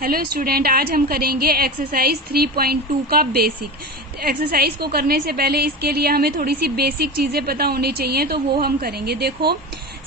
Hello student, आज हम करेंगे एक्सरसाइज 3.2 का बेसिक। एक्सरसाइज को करने से पहले इसके लिए हमें थोड़ी सी बेसिक चीज़ें पता होनी चाहिए, तो वो हम करेंगे। देखो,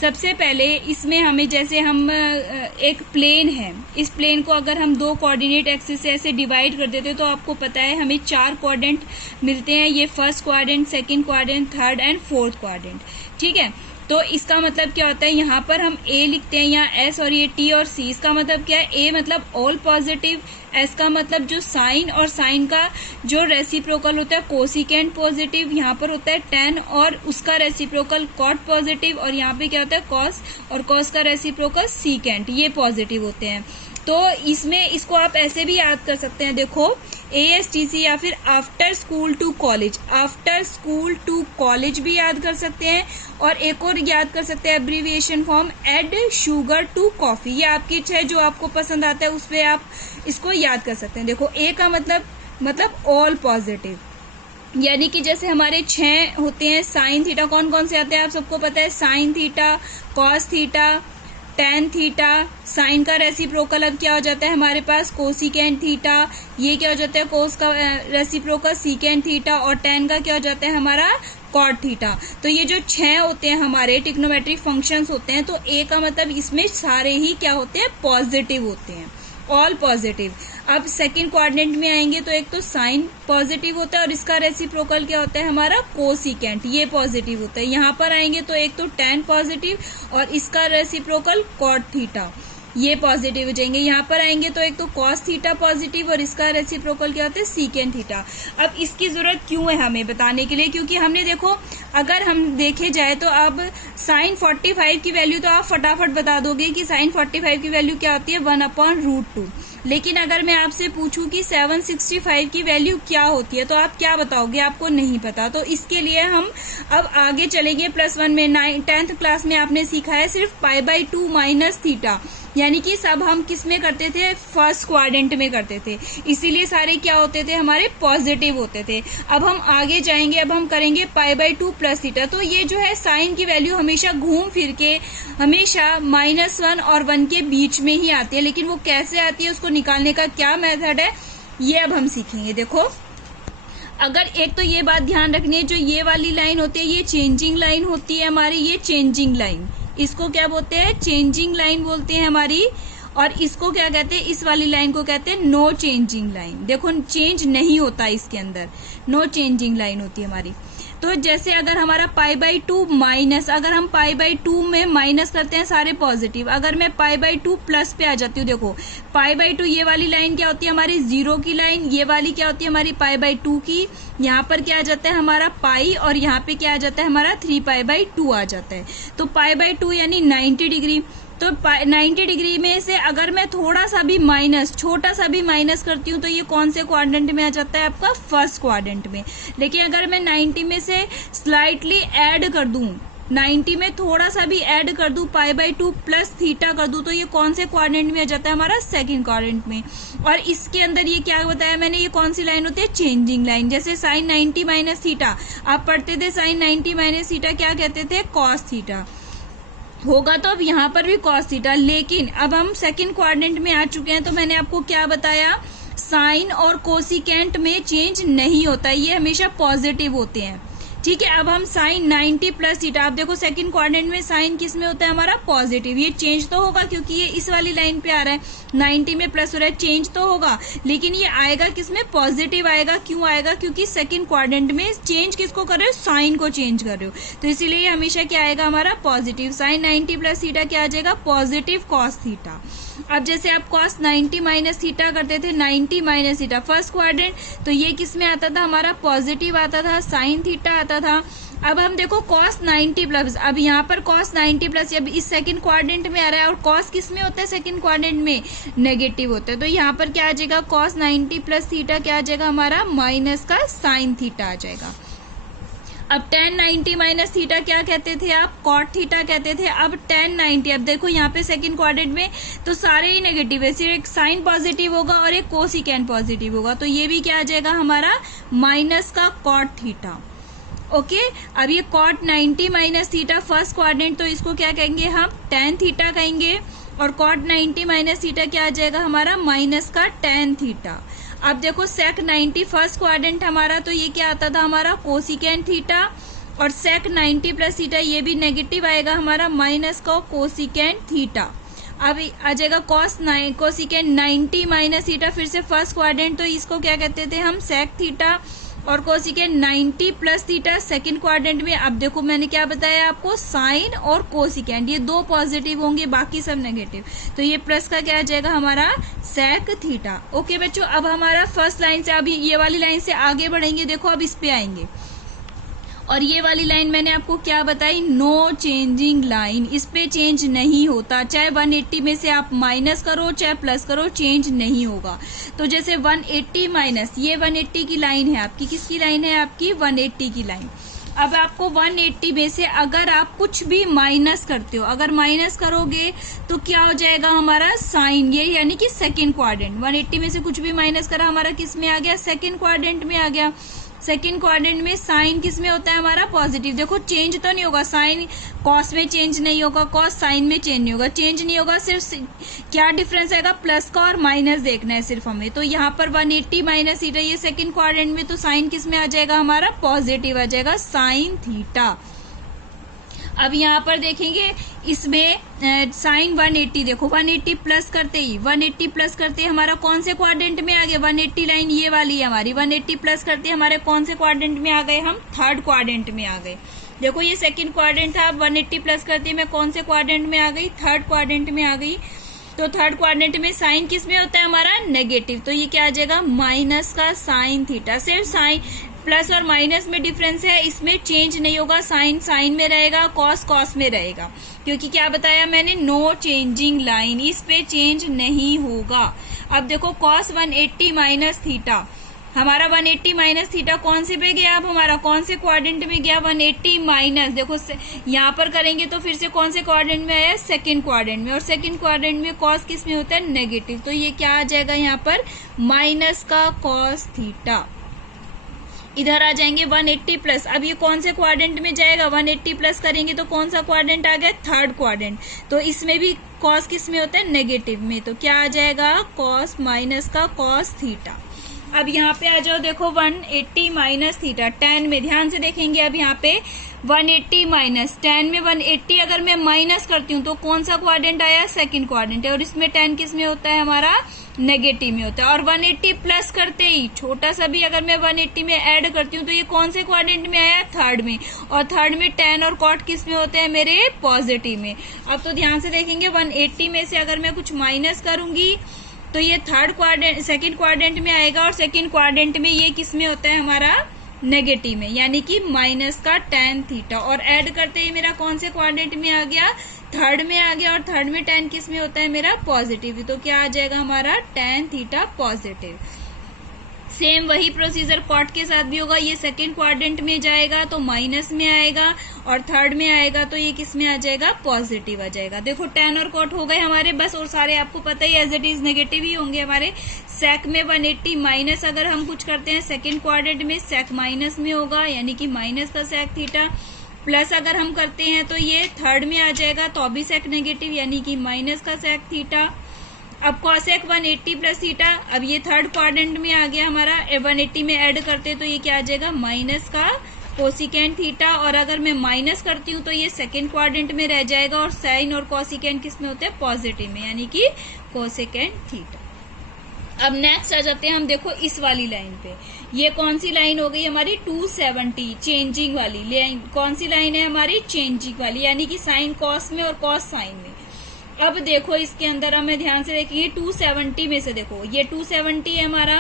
सबसे पहले इसमें हमें जैसे हम एक प्लेन है, इस प्लेन को अगर हम दो कोऑर्डिनेट एक्सिस से ऐसे डिवाइड कर देते तो आपको पता है हमें 4 क्वाड्रेंट मिलते हैं। ये first quadrant, second quadrant, third and fourth quadrant. ठीक है, तो इसका मतलब क्या होता है, यहाँ पर हम ए लिखते हैं, यहाँ एस, और ये टी और सी। इसका मतलब क्या है, ए मतलब ऑल पॉजिटिव, एस का मतलब जो साइन, और साइन का जो रेसिप्रोकल होता है कोसिकेंट पॉजिटिव, यहाँ पर होता है टेन, और उसका रेसिप्रोकल कॉट पॉजिटिव, और यहाँ पे क्या होता है कॉस, और कॉस का रेसिप्रोकल सीकेंट, ये पॉजिटिव होते हैं। तो इसमें इसको आप ऐसे भी याद कर सकते हैं, देखो ASTC या फिर after school to college, after school to college भी याद कर सकते हैं, और एक और याद कर सकते हैं abbreviation form add sugar to coffee. ये आपकी इच्छा है, जो आपको पसंद आता है उस पर आप इसको याद कर सकते हैं। देखो, ए का मतलब ऑल पॉजिटिव, यानी कि जैसे हमारे 6 होते हैं साइन थीटा, कौन कौन से आते हैं आप सबको पता है, sine theta, cos theta, tan theta. Sine का रेसिप्रोकल अब क्या हो जाता है हमारे पास, कोसिकेंट थीटा। ये क्या हो जाता है, कोस का रेसिप्रोकल सीकेंट थीटा, और टेन का क्या हो जाता है हमारा, कॉट थीटा। तो ये जो 6 होते हैं हमारे ट्रिग्नोमेट्रिक फंक्शंस होते हैं, तो ए का मतलब इसमें सारे ही क्या होते हैं, पॉजिटिव होते हैं, ऑल पॉजिटिव। अब सेकंड क्वाड्रेंट में आएंगे तो एक तो साइन पॉजिटिव होता है, और इसका रेसिप्रोकल क्या होता है हमारा, कोसिकेंट, ये पॉजिटिव होता है। यहाँ पर आएंगे तो एक तो टेन पॉजिटिव, और इसका रेसिप्रोकल कॉट थीटा, ये पॉजिटिव हो जाएंगे। यहाँ पर आएंगे तो एक तो कॉस थीटा पॉजिटिव, और इसका रेसिप्रोकल क्या होता है, सीकेंट थीटा। अब इसकी जरूरत क्यों है हमें बताने के लिए, क्योंकि हमने देखो, अगर हम देखे जाए तो अब साइन 45 की वैल्यू तो आप फटाफट बता दोगे कि साइन 45 की वैल्यू क्या होती है, 1/√2। लेकिन अगर मैं आपसे पूछूं कि 765 की वैल्यू क्या होती है, तो आप क्या बताओगे, आपको नहीं पता। तो इसके लिए हम अब आगे चलेंगे। +1 में 10th क्लास में आपने सीखा है सिर्फ π/2 माइनस थीटा, यानी कि सब हम किस में करते थे, फर्स्ट क्वाड्रेंट में करते थे, इसीलिए सारे क्या होते थे हमारे, पॉजिटिव होते थे। अब हम आगे जाएंगे, अब हम करेंगे π/2 प्लस थीटा। तो ये जो है साइन की वैल्यू हमेशा घूम फिर के हमेशा -1 और 1 के बीच में ही आती है, लेकिन वो कैसे आती है, उसको निकालने का क्या मेथड है, ये अब हम सीखेंगे। देखो, अगर एक तो ये बात ध्यान रखनी है, जो ये वाली लाइन होती है ये चेंजिंग लाइन होती है हमारी, ये चेंजिंग लाइन, इसको क्या बोलते हैं, चेंजिंग लाइन बोलते हैं हमारी। और इसको क्या कहते हैं, इस वाली लाइन को कहते हैं नो चेंजिंग लाइन। देखो, चेंज नहीं होता इसके अंदर, नो चेंजिंग लाइन होती है हमारी। तो जैसे अगर हमारा π/2 माइनस, अगर हम π/2 में माइनस करते हैं सारे पॉजिटिव, अगर मैं π/2 प्लस पे आ जाती हूँ, देखो π/2 ये वाली लाइन क्या होती है हमारी, 0 की लाइन, ये वाली क्या होती है हमारी π/2 की। यहाँ पर क्या आ जाता है हमारा पाई, और यहाँ पे क्या आ जाता है हमारा 3π/2 आ जाता है। तो π/2 यानी 90 डिग्री। तो 90 डिग्री में से अगर मैं थोड़ा सा भी माइनस, छोटा सा भी माइनस करती हूँ, तो ये कौन से क्वाड्रेंट में आ जाता है आपका, फर्स्ट क्वाड्रेंट में। लेकिन अगर मैं 90 में से स्लाइटली ऐड कर दूं, 90 में थोड़ा सा भी ऐड कर दूं, π/2 प्लस थीटा कर दूं, तो ये कौन से क्वाड्रेंट में आ जाता है हमारा, सेकंड क्वाड्रेंट में। और इसके अंदर ये क्या बताया मैंने, ये कौन सी लाइन होती है, चेंजिंग लाइन। जैसे साइन 90 माइनस थीटा, आप पढ़ते थे साइन 90 माइनस थीटा क्या कहते थे, कॉस थीटा होगा, तो अब यहाँ पर भी कॉस थीटा। लेकिन अब हम सेकंड क्वाड्रेंट में आ चुके हैं, तो मैंने आपको क्या बताया, साइन और कोसिकेंट में चेंज नहीं होता, ये हमेशा पॉजिटिव होते हैं। ठीक है, अब हम साइन 90 प्लस थीटा, आप देखो सेकंड क्वाड्रेंट में साइन किस में होता है हमारा, पॉजिटिव। ये चेंज तो होगा क्योंकि ये इस वाली लाइन पे आ रहा है, 90 में प्लस हो रहा है, चेंज तो होगा, लेकिन ये आएगा किसमें, पॉजिटिव आएगा। क्यों आएगा, क्योंकि सेकंड क्वाड्रेंट में चेंज किसको कर रहे हो, साइन को चेंज कर रहे हो, तो इसीलिए हमेशा क्या आएगा हमारा, पॉजिटिव। साइन 90 प्लस थीटा क्या आ जाएगा, पॉजिटिव कॉस थीटा। अब जैसे आप कॉस 90 माइनस थीटा करते थे, 90 माइनस थीटा फर्स्ट क्वाड्रेंट, तो ये किस में आता था हमारा, पॉजिटिव आता था, साइन थीटा आता था। अब हम देखो कॉस 90 प्लस, अब यहाँ पर कॉस 90 प्लस अब इस सेकंड क्वाड्रेंट में आ रहा है, और कॉस किस में होता है, सेकंड क्वाड्रेंट में नेगेटिव होता है। तो यहाँ पर क्या आ जाएगा, कॉस 90 प्लस थीटा क्या आ जाएगा हमारा, माइनस का साइन थीटा आ जाएगा। अब tan 90 माइनस थीटा क्या कहते थे आप, कॉट थीटा कहते थे। अब tan 90, अब देखो यहाँ पे सेकंड क्वाड्रेंट में तो सारे ही नेगेटिव है, सिर्फ एक साइन पॉजिटिव होगा और एक कोसिकेंट पॉजिटिव होगा, तो ये भी क्या आ जाएगा हमारा, माइनस का कॉट थीटा। ओके, अब ये cot 90 minus theta first quadrant, तो इसको क्या कहेंगे हम, tan थीटा कहेंगे। और कॉट 90 माइनस थीटा क्या आ जाएगा हमारा माइनस का tan थीटा। अब देखो सेक 90 फर्स्ट क्वाड्रेंट हमारा, तो ये क्या आता था हमारा कोसिकेंट थीटा, और सेक 90 प्लस थीटा ये भी नेगेटिव आएगा हमारा माइनस का कोसिकेंट थीटा। अब आ जाएगा कोसिकेंट 90 माइनस थीटा, फिर से फर्स्ट क्वाड्रेंट, तो इसको क्या कहते थे हम सेक थीटा, और cosecant 90 plus theta second quadrant में। अब देखो मैंने क्या बताया आपको, साइन और कोसिकेंट ये दो पॉजिटिव होंगे, बाकी सब नेगेटिव, तो ये प्लस का क्या आ जाएगा हमारा सेक थीटा। ओके बच्चों, अब हमारा फर्स्ट लाइन से अभी ये वाली लाइन से आगे बढ़ेंगे। देखो अब इस पे आएंगे, और ये वाली लाइन मैंने आपको क्या बताई, नो चेंजिंग लाइन, इस पे चेंज नहीं होता, चाहे 180 में से आप माइनस करो चाहे प्लस करो चेंज नहीं होगा। तो जैसे 180 माइनस, ये 180 की लाइन है आपकी, किसकी लाइन है आपकी 180 की लाइन। अब आपको 180 में से अगर आप कुछ भी माइनस करते हो, अगर माइनस करोगे तो क्या हो जाएगा हमारा साइन, ये यानी कि सेकेंड क्वाड्रेंट। 180 में से कुछ भी माइनस करा हमारा किस में आ गया, सेकेंड क्वाड्रेंट में आ गया। सेकेंड क्वाड्रेंट में साइन किस में होता है हमारा पॉजिटिव। देखो चेंज तो नहीं होगा, साइन कॉस में चेंज नहीं होगा, कॉस साइन में चेंज नहीं होगा, चेंज नहीं होगा, सिर्फ क्या डिफरेंस आएगा प्लस का और माइनस देखना है सिर्फ हमें। तो यहाँ पर 180 माइनस थीटा ये सेकेंड क्वाड्रेंट में, तो साइन किस में आ जाएगा हमारा पॉजिटिव आ जाएगा साइन थीटा। अब यहाँ पर देखेंगे इसमें साइन 180, देखो 180 प्लस करते ही 180 प्लस करते ही हमारा कौन से क्वाड्रेंट में आ गया, 180 लाइन ये वाली है हमारी, 180 प्लस करते हमारे कौन से क्वाड्रेंट में आ गए, हम थर्ड क्वाड्रेंट में आ गए। देखो ये सेकंड क्वाड्रेंट था, अब 180 प्लस करते मैं कौन से क्वाड्रेंट में आ गई, थर्ड क्वाड्रेंट में आ गई। तो थर्ड क्वाड्रेंट में साइन किस में होता है हमारा नेगेटिव, तो ये क्या आ जाएगा माइनस का साइन थीटा। सिर्फ साइन प्लस और माइनस में डिफरेंस है, इसमें चेंज नहीं होगा, साइन साइन में रहेगा, कॉस कॉस में रहेगा, क्योंकि क्या बताया मैंने नो चेंजिंग लाइन, इस पे चेंज नहीं होगा। अब देखो कॉस 180 माइनस थीटा, हमारा 180 माइनस थीटा कौन से पे गया, अब हमारा कौन से क्वाड्रेंट में गया 180 माइनस, देखो यहाँ पर करेंगे तो फिर से कौन से क्वाड्रेंट में आया सेकंड क्वाड्रेंट में, और सेकंड क्वाड्रेंट में कॉस किस में होता है नेगेटिव, तो ये क्या आ जाएगा यहाँ पर माइनस का कॉस थीटा। इधर आ जाएंगे 180 प्लस, अब ये कौन से क्वाड्रेंट में जाएगा, 180 प्लस करेंगे तो कौन सा क्वाड्रेंट आ गया थर्ड क्वाड्रेंट, तो इसमें भी कॉस किस में होता है नेगेटिव में, तो क्या आ जाएगा कॉस माइनस का कॉस थीटा। अब यहाँ पे आ जाओ, देखो 180 माइनस थीटा tan में, ध्यान से देखेंगे। अब यहाँ पे 180 माइनस tan में 180 अगर मैं माइनस करती हूँ तो कौन सा क्वाड्रेंट आया सेकंड क्वाड्रेंट है, और इसमें tan किस में होता है हमारा नेगेटिव में होता है। और 180 प्लस करते ही छोटा सा भी अगर मैं 180 में ऐड करती हूँ तो ये कौन से क्वाड्रेंट में आया थर्ड में, और थर्ड में tan और cot किस में होते हैं मेरे पॉजिटिव में। अब तो ध्यान से देखेंगे 180 में से अगर मैं कुछ माइनस करूंगी तो ये थर्ड क्वाड्रेंट सेकंड क्वाड्रेंट में आएगा, और सेकंड क्वाड्रेंट में ये किस में होता है हमारा नेगेटिव में, यानी कि माइनस का tan थीटा। और ऐड करते ही मेरा कौन से क्वाड्रेंट में आ गया थर्ड में आ गया, और थर्ड में tan किस में होता है मेरा पॉजिटिव, तो क्या आ जाएगा हमारा tan थीटा पॉजिटिव। सेम वही प्रोसीजर कॉट के साथ भी होगा, ये सेकंड क्वाड्रेंट में जाएगा तो माइनस में आएगा, और थर्ड में आएगा तो ये किस में आ जाएगा पॉजिटिव आ जाएगा। देखो tan और कॉट हो गए हमारे बस, और सारे आपको पता ही एज इट इज नेगेटिव ही होंगे हमारे। सेक में 180 माइनस अगर हम कुछ करते हैं सेकंड क्वाड्रेंट में, सेक माइनस में होगा यानी कि माइनस का सेक थीटा, प्लस अगर हम करते हैं तो ये थर्ड में आ जाएगा तो भी सेक नेगेटिव यानी कि माइनस का सेक थीटा। अब कॉसेक 180 प्लस थीटा, अब ये थर्ड क्वाड्रेंट में आ गया हमारा, 180 में ऐड करते तो ये क्या आ जाएगा माइनस का कोसिकेंट थीटा, और अगर मैं माइनस करती हूँ तो ये सेकंड क्वाड्रेंट में रह जाएगा, और साइन और कोसिकेंट किस में होते हैं पॉजिटिव में यानी कि कोसिकेंट थीटा। अब नेक्स्ट आ जाते हैं हम, देखो इस वाली लाइन पे, ये कौन सी लाइन हो गई हमारी 270 चेंजिंग वाली, कौन सी लाइन है हमारी चेंजिंग वाली, यानी कि साइन कॉस में और कॉस साइन में। अब देखो इसके अंदर हमें ध्यान से देखेंगे 270 में से, देखो ये 270 है हमारा,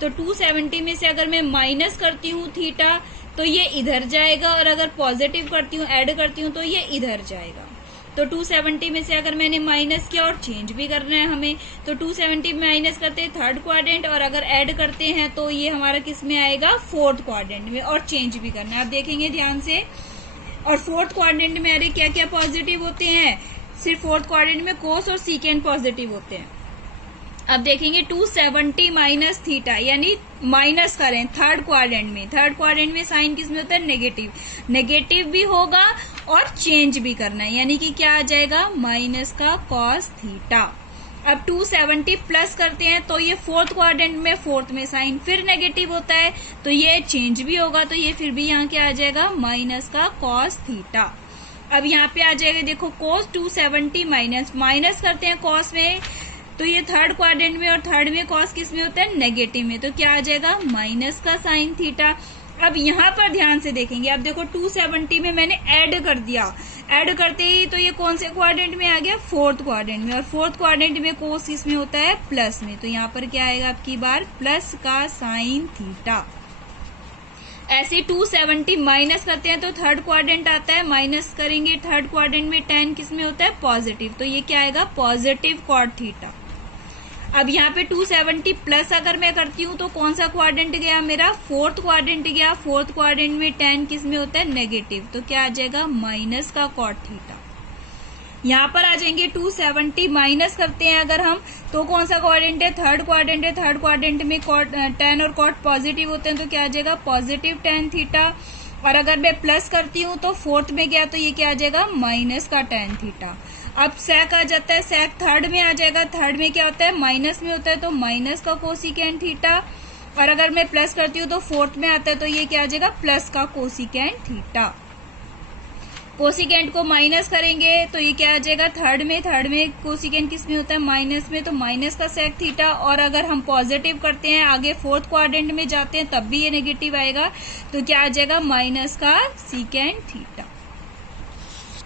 तो 270 में से अगर मैं माइनस करती हूँ थीटा तो ये इधर जाएगा, और अगर पॉजिटिव करती हूँ ऐड करती हूँ तो ये इधर जाएगा। तो 270 में से अगर मैंने माइनस किया और चेंज भी करना है हमें, तो 270 माइनस करते हैं थर्ड क्वाड्रेंट, और अगर ऐड करते हैं तो ये हमारा किस में आएगा फोर्थ क्वाड्रेंट में, और चेंज भी करना है। आप देखेंगे ध्यान से, और फोर्थ क्वाड्रेंट में अरे क्या क्या पॉजिटिव होते हैं, सिर्फ फोर्थ क्वाड्रेंट में कोस और सीकेंट पॉजिटिव होते हैं। अब देखेंगे 270 माइनस थीटा, यानी माइनस करें थर्ड क्वाड्रेंट में। थर्ड क्वाड्रेंट में साइन किस में होता है? नेगेटिव। नेगेटिव भी होगा और चेंज भी करना है, यानी कि क्या आ जाएगा? माइनस का कॉस थीटा। अब 270 प्लस करते हैं तो ये फोर्थ क्वाड्रेंट में, फोर्थ में साइन फिर नेगेटिव होता है तो ये चेंज भी होगा, तो ये फिर भी यहाँ क्या आ जाएगा? माइनस का कॉस थीटा। अब यहाँ पे आ जाएगा देखो कोस 270 माइनस करते हैं कॉस में, तो ये थर्ड क्वाड्रेंट में, और थर्ड में कॉस किस में होता है? नेगेटिव में, तो क्या आ जाएगा? माइनस का साइन थीटा। अब यहाँ पर ध्यान से देखेंगे, अब देखो 270 में मैंने ऐड कर दिया, ऐड करते ही तो ये कौन से क्वाड्रेंट में आ गया? फोर्थ क्वाड्रेंट में, और फोर्थ क्वाड्रेंट में कोस किसमें होता है? प्लस में, तो यहाँ पर क्या आएगा आपकी बार? प्लस का साइन थीटा। ऐसे 270 माइनस करते हैं तो थर्ड क्वाड्रेंट आता है, माइनस करेंगे थर्ड क्वाड्रेंट में, tan किसमें होता है? पॉजिटिव, तो ये क्या आएगा? Positive cot theta. अब यहाँ पे 270 प्लस अगर मैं करती हूँ तो कौन सा क्वाड्रेंट गया मेरा? फोर्थ क्वाड्रेंट गया। फोर्थ क्वाड्रेंट में tan किसमें होता है? नेगेटिव, तो क्या आ जाएगा? माइनस का कॉट थीटा। यहाँ पर आ जाएंगे 270 माइनस करते हैं अगर हम, तो कौन सा क्वाड्रेंट है? थर्ड क्वाड्रेंट है। थर्ड क्वाड्रेंट में tan और कॉट पॉजिटिव होते हैं, तो क्या आ जाएगा? Positive tan theta. और अगर मैं प्लस करती हूँ तो फोर्थ में गया तो ये क्या आ जाएगा? माइनस का tan थीटा। अब sec आ जाता है, sec थर्ड में आ जाएगा। थर्ड में क्या होता है? माइनस में होता है, तो माइनस का कोसिकेंट थीटा। और अगर मैं प्लस करती हूँ तो फोर्थ में आता है, तो ये क्या आ जाएगा? प्लस का कोसिकेंट थीटा। कोसिकेंट को माइनस करेंगे तो ये क्या आ जाएगा? थर्ड में कोसिकेंट किस में होता है? माइनस में, तो माइनस का सेक थीटा। और अगर हम पॉजिटिव करते हैं, आगे फोर्थ क्वाड्रेंट में जाते हैं, तब भी ये नेगेटिव आएगा, तो क्या आ जाएगा? माइनस का सीकेंट थीटा।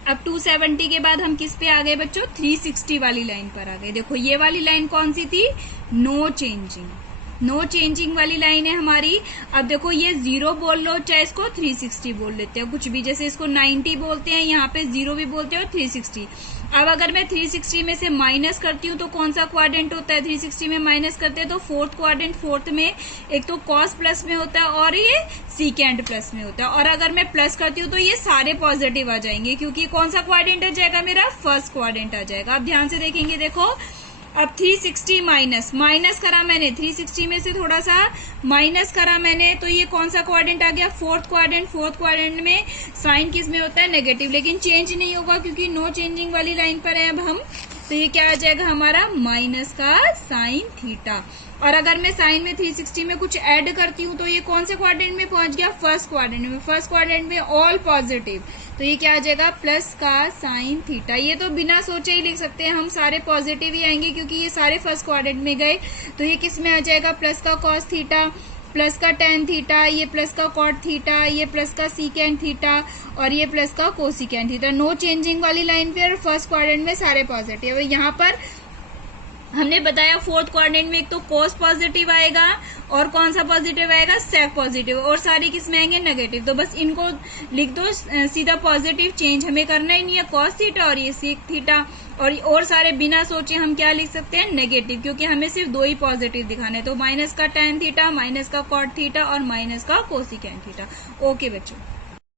अब 270 के बाद हम किस पे आ गए बच्चों? 360 वाली लाइन पर आ गए। देखो ये वाली लाइन कौन सी थी? No changing. नो चेंजिंग वाली लाइन है हमारी। अब देखो ये 0 बोल लो, चाहे इसको 360 बोल लेते हो, कुछ भी, जैसे इसको 90 बोलते हैं, यहाँ पे 0 भी बोलते हो, 360। अब अगर मैं 360 में से माइनस करती हूँ तो कौन सा क्वाड्रेंट होता है? 360 में माइनस करते हैं तो फोर्थ क्वाड्रेंट। फोर्थ में एक तो कॉस प्लस में होता है और ये सीकेंट प्लस में होता है। और अगर मैं प्लस करती हूँ तो ये सारे पॉजिटिव आ जाएंगे, क्योंकि कौन सा क्वाड्रेंट आ जाएगा मेरा? फर्स्ट क्वाड्रेंट आ जाएगा। अब ध्यान से देखेंगे, देखो अब 360 माइनस करा मैंने, 360 में से थोड़ा सा माइनस करा मैंने, तो ये कौन सा क्वाड्रेंट आ गया? Fourth quadrant. फोर्थ क्वाड्रेंट में साइन किस में होता है? नेगेटिव, लेकिन चेंज नहीं होगा क्योंकि नो चेंजिंग वाली लाइन पर है अब हम, तो ये क्या आ जाएगा हमारा? माइनस का साइन थीटा। और अगर मैं साइन में 360 में कुछ ऐड करती हूँ तो ये कौन से क्वाड्रेंट में पहुंच गया? फर्स्ट क्वाड्रेंट में। फर्स्ट क्वाड्रेंट में ऑल पॉजिटिव, तो ये क्या आ जाएगा? प्लस का साइन थीटा। ये तो बिना सोचे ही लिख सकते हैं हम, सारे पॉजिटिव ही आएंगे क्योंकि ये सारे फर्स्ट क्वाड्रेंट में गए, तो ये किस में आ जाएगा? प्लस का कॉस थीटा, प्लस का tan थीटा, ये प्लस का कॉट थीटा, ये प्लस का सीकेंट थीटा, और ये प्लस का कोसिकेंट थीटा। नो चेंजिंग वाली लाइन पे और फर्स्ट क्वाड्रेंट में सारे पॉजिटिव। यहाँ पर हमने बताया फोर्थ क्वाड्रेंट में एक तो कोस पॉजिटिव आएगा और कौन सा पॉजिटिव आएगा? सेक पॉजिटिव, और सारे किसमें आएंगे? नेगेटिव। तो बस इनको लिख दो सीधा, पॉजिटिव चेंज हमें करना ही नहीं है, कॉस थीटा और ये सेक थीटा। और सारे बिना सोचे हम क्या लिख सकते हैं? नेगेटिव, क्योंकि हमें सिर्फ 2 ही पॉजिटिव दिखाने, तो माइनस का tan थीटा, माइनस का कॉट थीटा और माइनस का कोसिकेंट थीटा। ओके बच्चों।